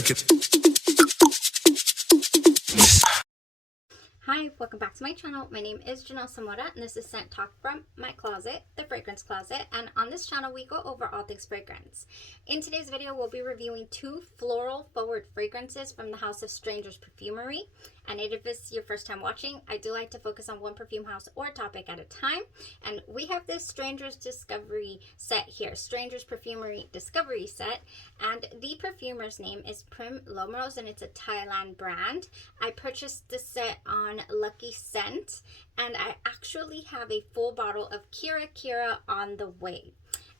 check it. Hi, welcome back to my channel. My name is Janelle Samora, and this is Scent Talk from my closet, the fragrance closet. And on this channel, we go over all things fragrance. In today's video, we'll be reviewing two floral forward fragrances from the house of Strangers Perfumery. And if it's your first time watching, I do like to focus on one perfume house or topic at a time. And we have this Strangers Discovery set here, Strangers Perfumery Discovery set. And the perfumer's name is Preproduction, and it's a Thailand brand. I purchased this set on Lucky Scent, and I actually have a full bottle of Kira Kira on the way.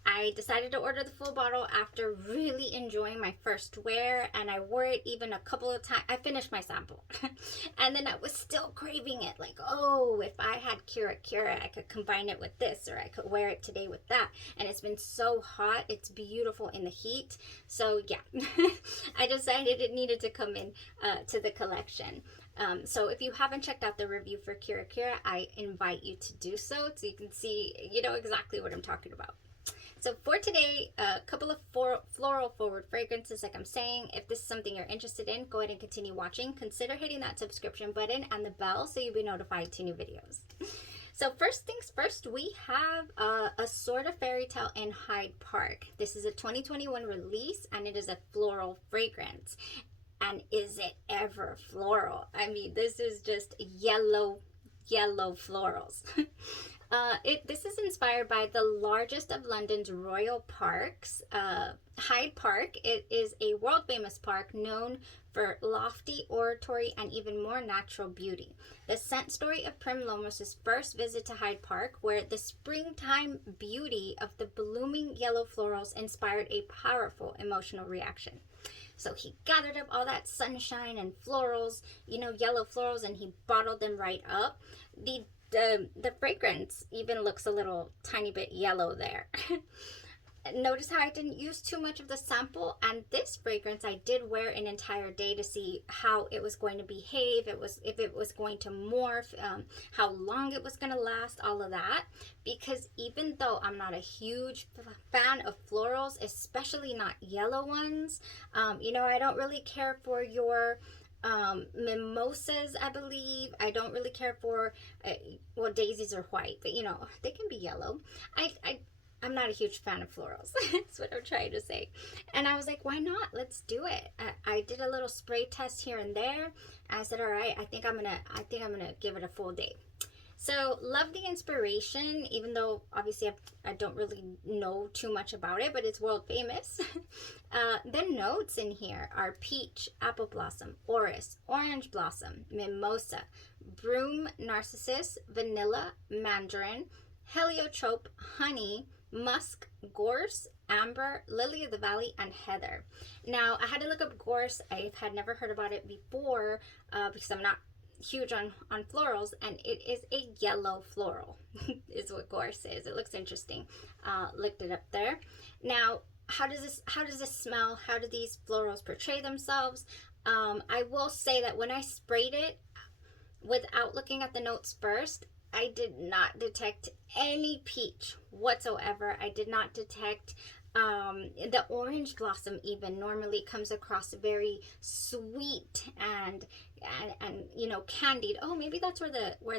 I decided to order the full bottle after really enjoying my first wear, and I wore it even a couple of times. I finished my sample and then I was still craving it, like, oh, if I had Kira Kira, I could combine it with this, or I could wear it today with that. And it's been so hot, it's beautiful in the heat. So yeah, I decided it needed to come in to the collection. So if you haven't checked out the review for Kira Kira, I invite you to do so you can see, exactly what I'm talking about. So for today, a couple of floral forward fragrances, like I'm saying. If this is something you're interested in, go ahead and continue watching. Consider hitting that subscription button and the bell so you'll be notified to new videos. So first things first, we have a Sorta Fairytale in Hyde Park. This is a 2021 release, and it is a floral fragrance. And is it ever floral? I mean, this is just yellow florals. This is inspired by the largest of London's royal parks, Hyde Park. It is a world famous park known for lofty oratory and even more natural beauty. The scent story of Prim Lomos's first visit to Hyde Park, where the springtime beauty of the blooming yellow florals inspired a powerful emotional reaction. So he gathered up all that sunshine and florals, yellow florals, and he bottled them right up. The fragrance even looks a little tiny bit yellow there. Notice how I didn't use too much of the sample, and this fragrance I did wear an entire day to see how it was going to behave, if it was going to morph, how long it was going to last, all of that. Because even though I'm not a huge fan of florals, especially not yellow ones, I don't really care for your mimosas, I believe. I don't really care for well, daisies are white, but they can be yellow. I'm not a huge fan of florals. That's what I'm trying to say. And I was like, why not? Let's do it. I did a little spray test here and there. I said, all right, I think I'm gonna give it a full day. So love the inspiration, even though obviously I don't really know too much about it, but it's world famous. The notes in here are peach, apple blossom, orris, orange blossom, mimosa, broom, narcissus, vanilla, mandarin, heliotrope, honey, musk, gorse, amber, lily of the valley, and heather. Now, I had to look up gorse. I had never heard about it before because I'm not huge on florals, and it is a yellow floral is what gorse is. It looks interesting. Looked it up there. Now, how does this smell? How do these florals portray themselves? I will say that when I sprayed it without looking at the notes first, I did not detect any peach whatsoever. I did not detect the orange blossom even normally comes across very sweet and candied. Oh, maybe that's where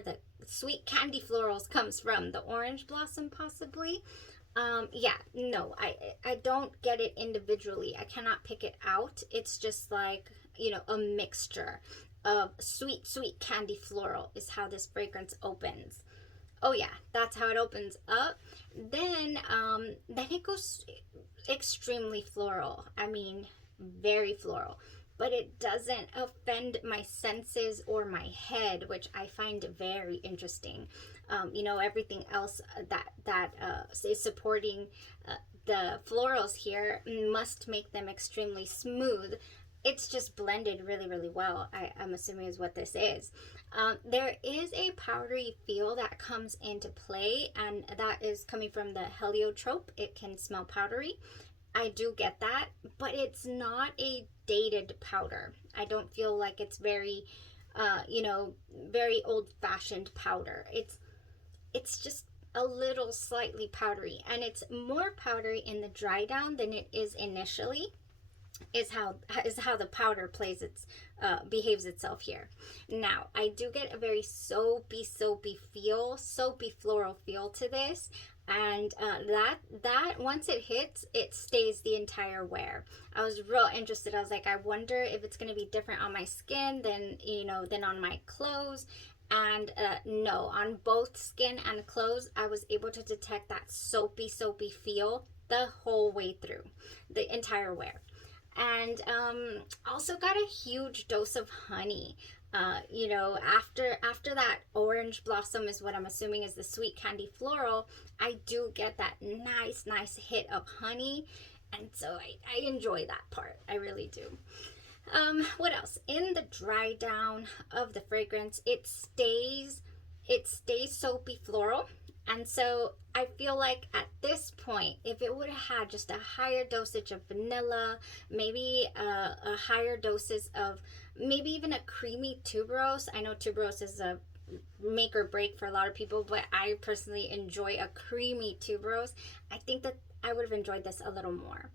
the sweet candy florals comes from. The orange blossom possibly. Yeah, no, I don't get it individually. I cannot pick it out. It's just like, a mixture of sweet candy floral is how this fragrance opens. Oh yeah, that's how it opens up. Then it goes extremely floral. I mean, very floral. But it doesn't offend my senses or my head, which I find very interesting. Everything else that is supporting the florals here must make them extremely smooth. It's just blended really well. I'm assuming is what this is. There is a powdery feel that comes into play, and that is coming from the heliotrope. It can smell powdery. I do get that, but it's not a dated powder. I don't feel like it's very, very old-fashioned powder. It's just a little slightly powdery, and it's more powdery in the dry down than it is initially. is how the powder behaves itself here. Now I do get a very soapy floral feel to this, and that once it hits, it stays the entire wear. I was real interested. I was like, I wonder if it's going to be different on my skin than on my clothes. And no, on both skin and clothes, I was able to detect that soapy feel the whole way through the entire wear. And also got a huge dose of honey. After that orange blossom is what I'm assuming is the sweet candy floral, I do get that nice hit of honey, and so I enjoy that part. I really do. What else? In the dry down of the fragrance, it stays soapy floral. And so I feel like at this point, if it would have had just a higher dosage of vanilla, maybe a higher doses of maybe even a creamy tuberose. I know tuberose is a make or break for a lot of people, but I personally enjoy a creamy tuberose. I think that I would have enjoyed this a little more.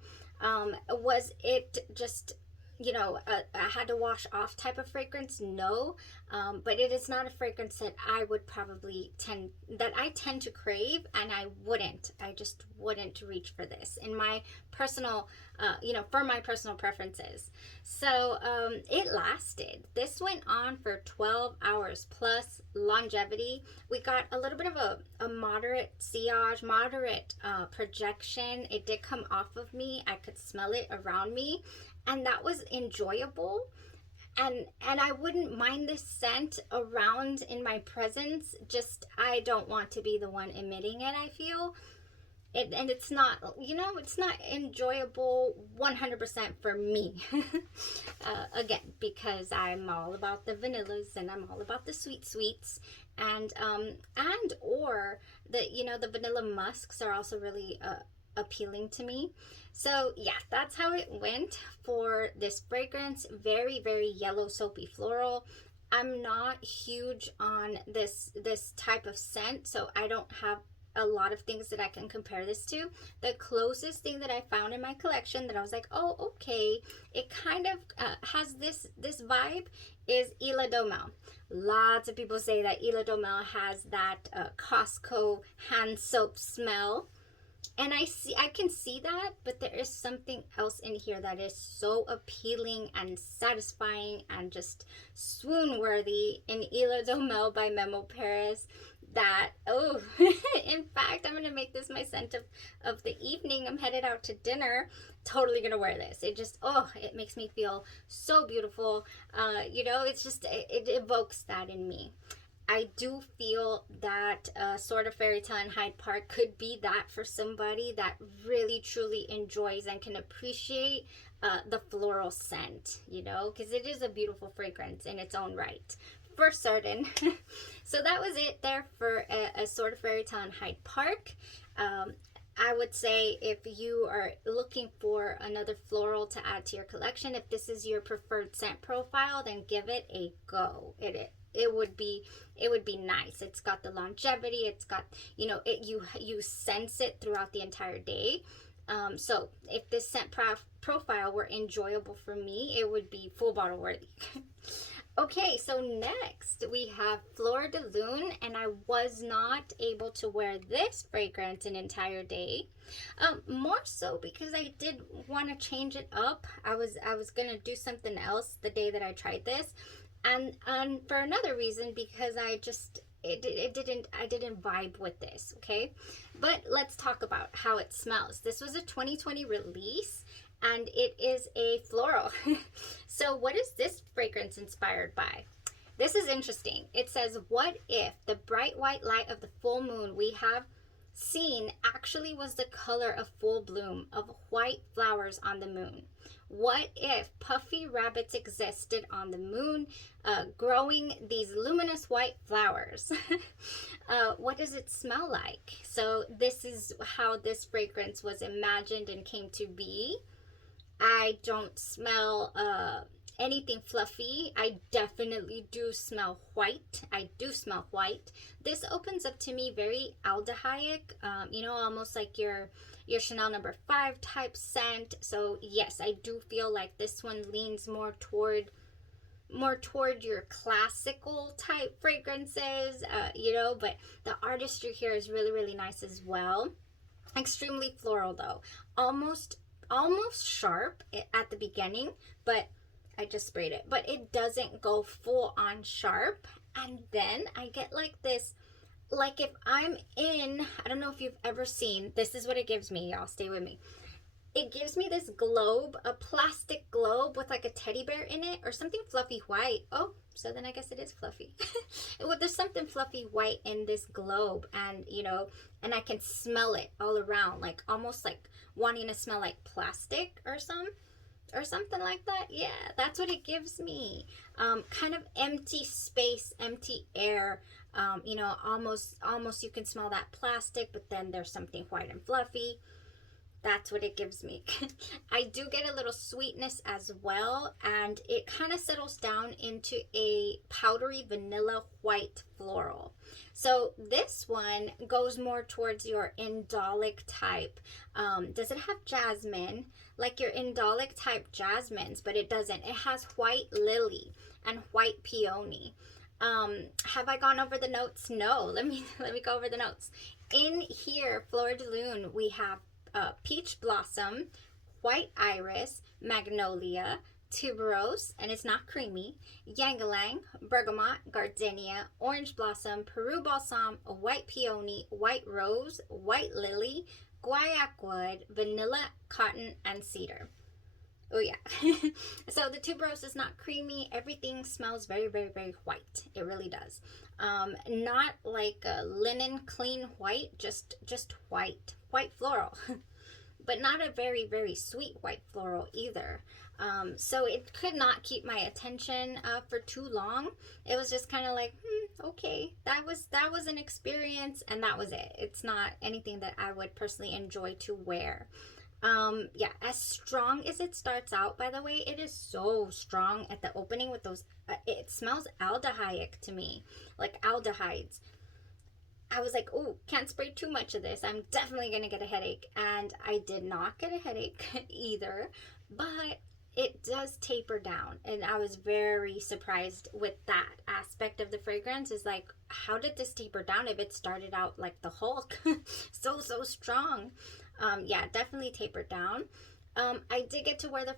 Was it just I had to wash off type of fragrance? No, but it is not a fragrance that I would probably tend to crave, and I just wouldn't reach for this in my personal, for my personal preferences. So it lasted. This went on for 12 hours plus longevity. We got a little bit of a moderate sillage, moderate projection. It did come off of me. I could smell it around me, and that was enjoyable, and I wouldn't mind this scent around in my presence. Just I don't want to be the one emitting it, I feel it, and it's not enjoyable 100% for me. Again, because I'm all about the vanillas and I'm all about the sweets, and or the vanilla musks are also really appealing to me. So yeah, that's how it went for this fragrance. Very yellow soapy floral. I'm not huge on this type of scent, so I don't have a lot of things that I can compare this to. The closest thing that I found in my collection that I was like, oh, okay, it kind of has this vibe is Isle d'Omel. Lots of people say that Isle d'Omel has that Costco hand soap smell. And I can see that, but there is something else in here that is so appealing and satisfying and just swoon worthy in Isle d'Omel by Memo Paris that, in fact, I'm going to make this my scent of the evening. I'm headed out to dinner, totally going to wear this. It just, it makes me feel so beautiful. It's just, it evokes that in me. I do feel that Sorta Fairytale in Hyde Park could be that for somebody that really truly enjoys and can appreciate the floral scent, because it is a beautiful fragrance in its own right, for certain. So that was it there for a Sorta Fairytale in Hyde Park. I would say if you are looking for another floral to add to your collection, if this is your preferred scent profile, then give it a go. It would be nice. It's got the longevity. It's got, you sense it throughout the entire day. So if this scent profile were enjoyable for me, it would be full bottle worthy. Okay, so next we have Fleur De Lune, and I was not able to wear this fragrance an entire day. More so because I did want to change it up. I was gonna do something else the day that I tried this. And for another reason, because I didn't vibe with this, okay? But let's talk about how it smells. This was a 2020 release, and it is a floral. So what is this fragrance inspired by? This is interesting. It says, what if the bright white light of the full moon we have seen actually was the color of full bloom of white flowers on the moon? What if puffy rabbits existed on the moon, growing these luminous white flowers? What does it smell like? So this is how this fragrance was imagined and came to be. I don't smell anything fluffy. I definitely do smell white. This opens up to me very aldehydic, almost like your your Chanel No. 5 type scent. So yes, I do feel like this one leans more toward your classical type fragrances, you know, but the artistry here is really, really nice as well. Extremely floral though, almost sharp at the beginning, but I just sprayed it, but it doesn't go full on sharp. And then I get like this, like if I'm in, I don't know if you've ever seen, this is what it gives me, y'all, stay with me. It gives me this globe, a plastic globe with like a teddy bear in it or something fluffy white. Oh, so then I guess it is fluffy. Well, there's something fluffy white in this globe, and you know, and I can smell it all around, like almost like wanting to smell like plastic or something like that. Yeah, that's what it gives me. Kind of empty space, empty air. You know, almost you can smell that plastic, but then there's something white and fluffy. That's what it gives me. I do get a little sweetness as well, and it kind of settles down into a powdery vanilla white floral. So this one goes more towards your indolic type. Does it have jasmine? Like your indolic type jasmines, but it doesn't. It has white lily and white peony. Have I gone over the notes? No. Let me go over the notes. In here, Fleur De Lune, we have peach blossom, white iris, magnolia, tuberose, and it's not creamy, ylang-ylang, bergamot, gardenia, orange blossom, Peru balsam, white peony, white rose, white lily, guaiac wood, vanilla, cotton, and cedar. Oh yeah. So the tuberose is not creamy. Everything smells very, very, very white. It really does. Not like a linen clean white, just white floral. But not a very, very sweet white floral either. So it could not keep my attention for too long. It was just kind of like, okay, that was an experience, and that was it. It's not anything that I would personally enjoy to wear. Yeah, as strong as it starts out, by the way, it is so strong at the opening with those, it smells aldehydic to me, like aldehydes. I was like, oh, can't spray too much of this. I'm definitely going to get a headache. And I did not get a headache either, but it does taper down. And I was very surprised with that aspect of the fragrance, is like, how did this taper down if it started out like the Hulk? so strong. Yeah, definitely tapered down. I did get to wear the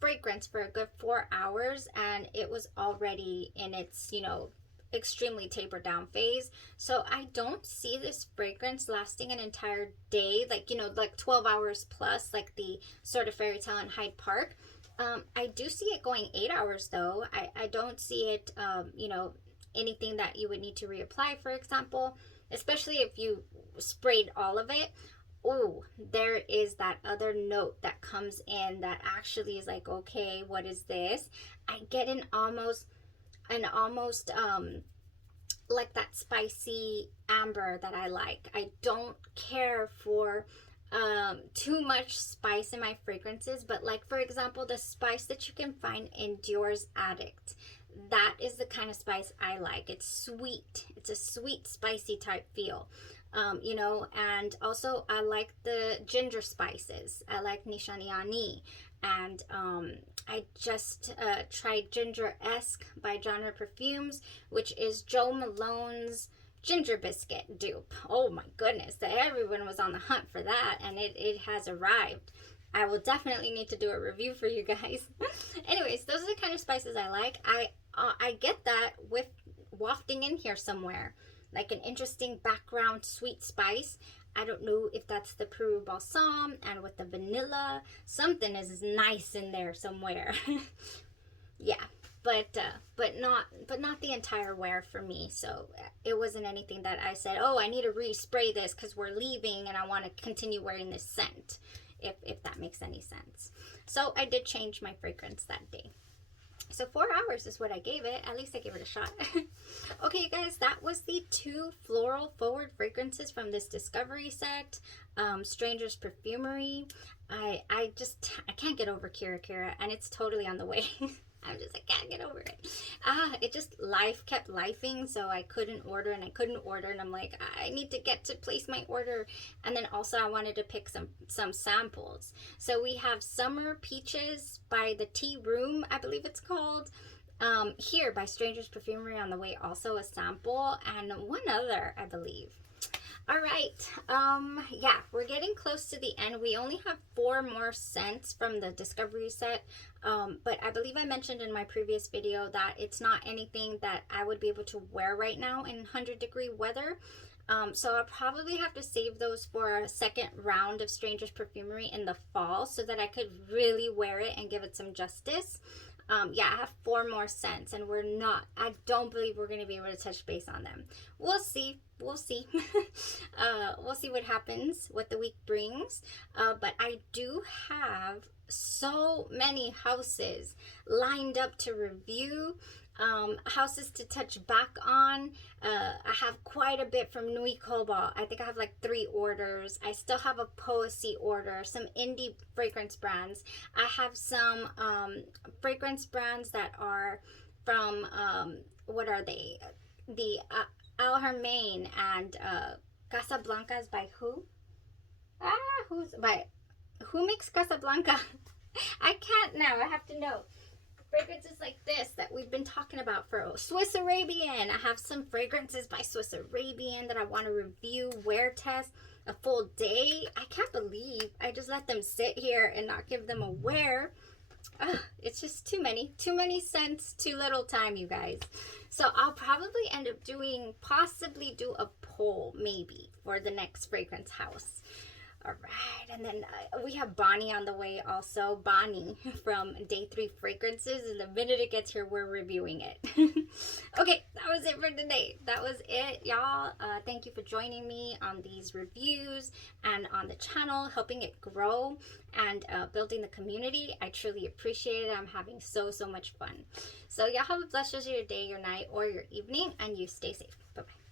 fragrance for a good 4 hours, and it was already in its, you know, extremely tapered down phase. So I don't see this fragrance lasting an entire day, like, you know, like 12 hours plus, like the Sorta Fairytale in Hyde Park. I do see it going 8 hours though. I don't see it, you know, anything that you would need to reapply, for example, especially if you sprayed all of it. Oh, there is that other note that comes in that actually is like, okay, what is this? I get an almost like that spicy amber that I like. I don't care for too much spice in my fragrances, but like, for example, the spice that you can find in Dior's Addict, that is the kind of spice I like. It's sweet. It's a sweet, spicy type feel. You know, and also I like the ginger spices. I like Nishaniani, and I just tried Ginger-esque by Genre Perfumes, which is Joe Malone's ginger biscuit dupe. Oh my goodness, everyone was on the hunt for that, and it has arrived. I will definitely need to do a review for you guys. Anyways, those are the kind of spices I like. I get that with wafting in here somewhere, like an interesting background sweet spice. I don't know if that's the Peru balsam, and with the vanilla, something is nice in there somewhere. Yeah, but not the entire wear for me. So it wasn't anything that I said, oh, I need to respray this because we're leaving and I want to continue wearing this scent, if that makes any sense. So I did change my fragrance that day. So 4 hours is what I gave it. At least I gave it a shot. Okay, you guys, that was the 2 floral forward fragrances from this discovery set. Stranger's Perfumery. I can't get over Kira, and it's totally on the way. I'm just like, can't get over it. It just, life kept lifing, so I couldn't order and I couldn't order, and I'm like, I need to get to place my order. And then also I wanted to pick some samples. So we have Summer Peaches by the Tea Room, I believe it's called. Here by Strangers Perfumery on the way, also a sample, and one other, I believe. All right, yeah, we're getting close to the end. We only have 4 more scents from the Discovery set, but I believe I mentioned in my previous video that it's not anything that I would be able to wear right now in 100-degree weather. So I'll probably have to save those for a second round of Strangers Perfumery in the fall so that I could really wear it and give it some justice. Yeah, I have 4 more scents, and I don't believe we're going to be able to touch base on them. We'll see. We'll see. We'll see what happens, what the week brings. But I do have so many houses lined up to review, houses to touch back on. I have quite a bit from Nui Cobalt. I think I have like 3 orders. I still have a Poesy order, some indie fragrance brands. I have some fragrance brands that are from, what are they? The Al Hermain and Casablanca's by who? Who makes Casablanca? I can't now. I have to know. Fragrances like this that we've been talking about for Swiss Arabian. I have some fragrances by Swiss Arabian that I want to review, wear test, a full day. I can't believe I just let them sit here and not give them a wear. It's just too many scents, too little time, you guys. So I'll probably end up possibly do a poll maybe for the next fragrance house. All right, and then we have Bonnie on the way also. Bonnie from Day 3 Fragrances, and the minute it gets here, we're reviewing it. Okay, that was it for today. That was it, y'all. Thank you for joining me on these reviews and on the channel, helping it grow and building the community. I truly appreciate it. I'm having so much fun. So y'all have a blessed rest of your day, your night, or your evening, and you stay safe. Bye-bye.